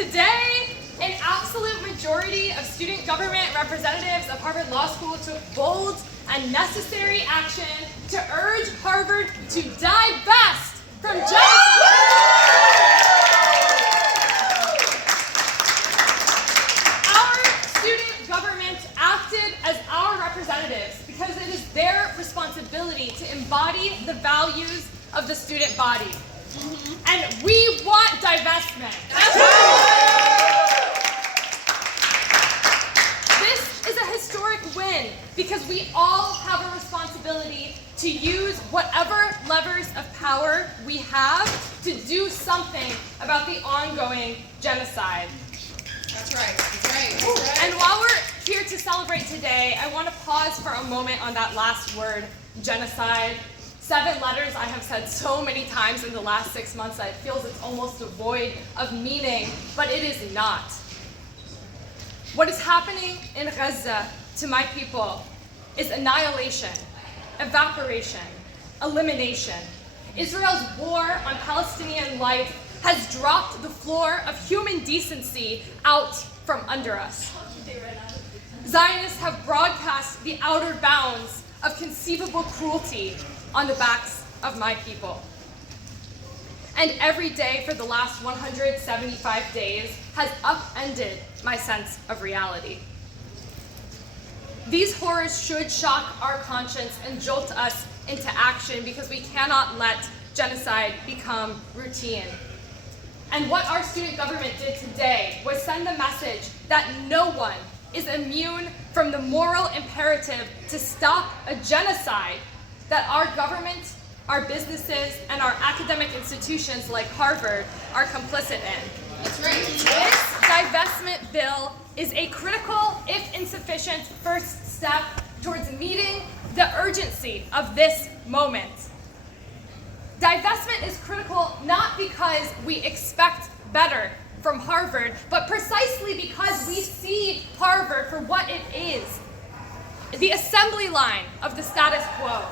Today, an absolute majority of student government representatives of Harvard Law School took bold and necessary action to urge Harvard to divest from genocide. Our student government acted as our representatives because it is their responsibility to embody the values of the student body. And we want divestment. This is a historic win because we all have a responsibility to use whatever levers of power we have to do something about the ongoing genocide. That's right. That's right. That's right. And while we're here to celebrate today, I want to pause for a moment on that last word, genocide. 7 letters I have said so many times in the last 6 months that it feels it's almost devoid of meaning, but it is not. What is happening in Gaza to my people is annihilation, evaporation, elimination. Israel's war on Palestinian life has dropped the floor of human decency out from under us. Zionists have broadcast the outer bounds of conceivable cruelty on the backs of my people. And every day for the last 175 days has upended my sense of reality. These horrors should shock our conscience and jolt us into action because we cannot let genocide become routine. And what our student government did today was send the message that no one is immune from the moral imperative to stop a genocide that our government, our businesses, and our academic institutions like Harvard are complicit in. That's right. This divestment bill is a critical, if insufficient, first step towards meeting the urgency of this moment. Divestment is critical not because we expect better from Harvard, but precisely because we see Harvard for what it is, the assembly line of the status quo.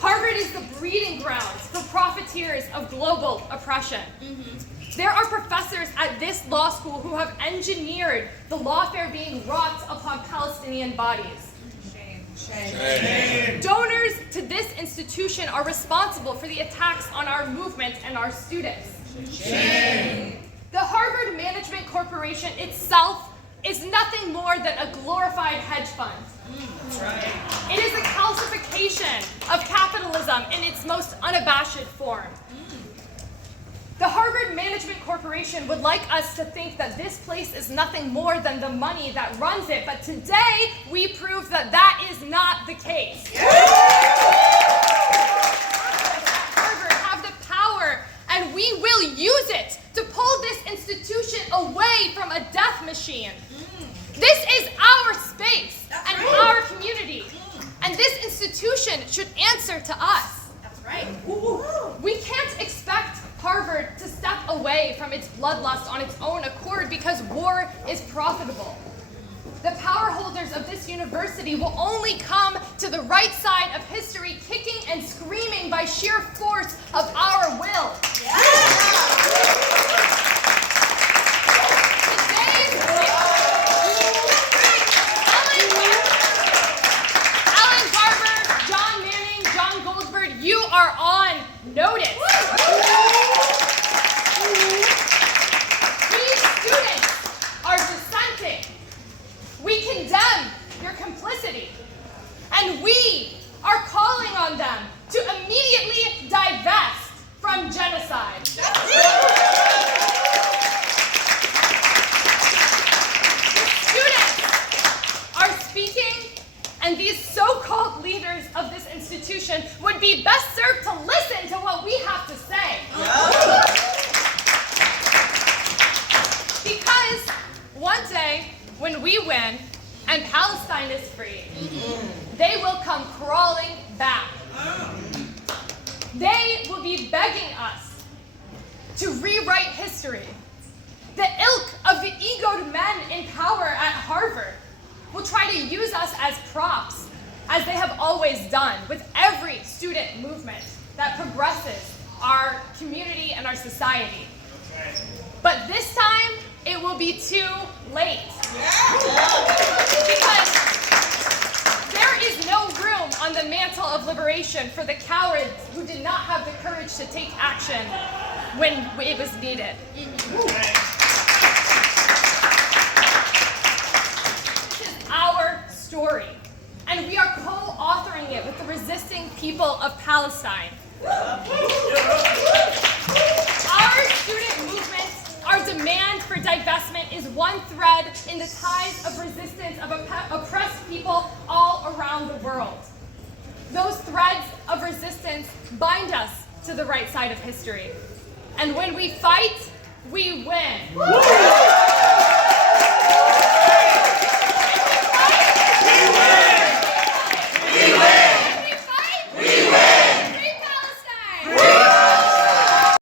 Harvard is the breeding grounds for profiteers of global oppression. There are professors at this law school who have engineered the lawfare being wrought upon Palestinian bodies. Shame. Donors to this institution are responsible for the attacks on our movement and our students. Shame. The Harvard Management Corporation itself is nothing more than a glorified hedge fund. That's right. It is a calcification of capitalism in its most unabashed form. The Harvard Management Corporation would like us to think that this place is nothing more than the money that runs it, but today we prove that that is not the case. Harvard have the power, and we will use it to pull this institution away from a death machine. This is our space and our community, and this institution should answer to us. That's right. We can't expect Harvard to step away from its bloodlust on its own accord because war is profitable. The power holders of this university will only come to the right side of history kicking and screaming by sheer force of our will. You are on notice. We students are dissenting. We condemn your complicity. And we are calling on them to immediately divest from genocide. Students are speaking, and these so-called leaders of this institution would be best served to listen to what we have to say. Because one day, when we win and Palestine is free, they will come crawling back. They will be begging us to rewrite history. The ilk of the egoed men in power at Harvard will try to use us as props, as they have always done with every student movement that progresses our community and our society. But this time, it will be too late. Because there is no room on the mantle of liberation for the cowards who did not have the courage to take action when it was needed. This is our story, and we are co-authoring it with the resisting people of Palestine. Our student movement, our demand for divestment is one thread in the ties of resistance of oppressed people all around the world. Those threads of resistance bind us to the right side of history. And when we fight, we win.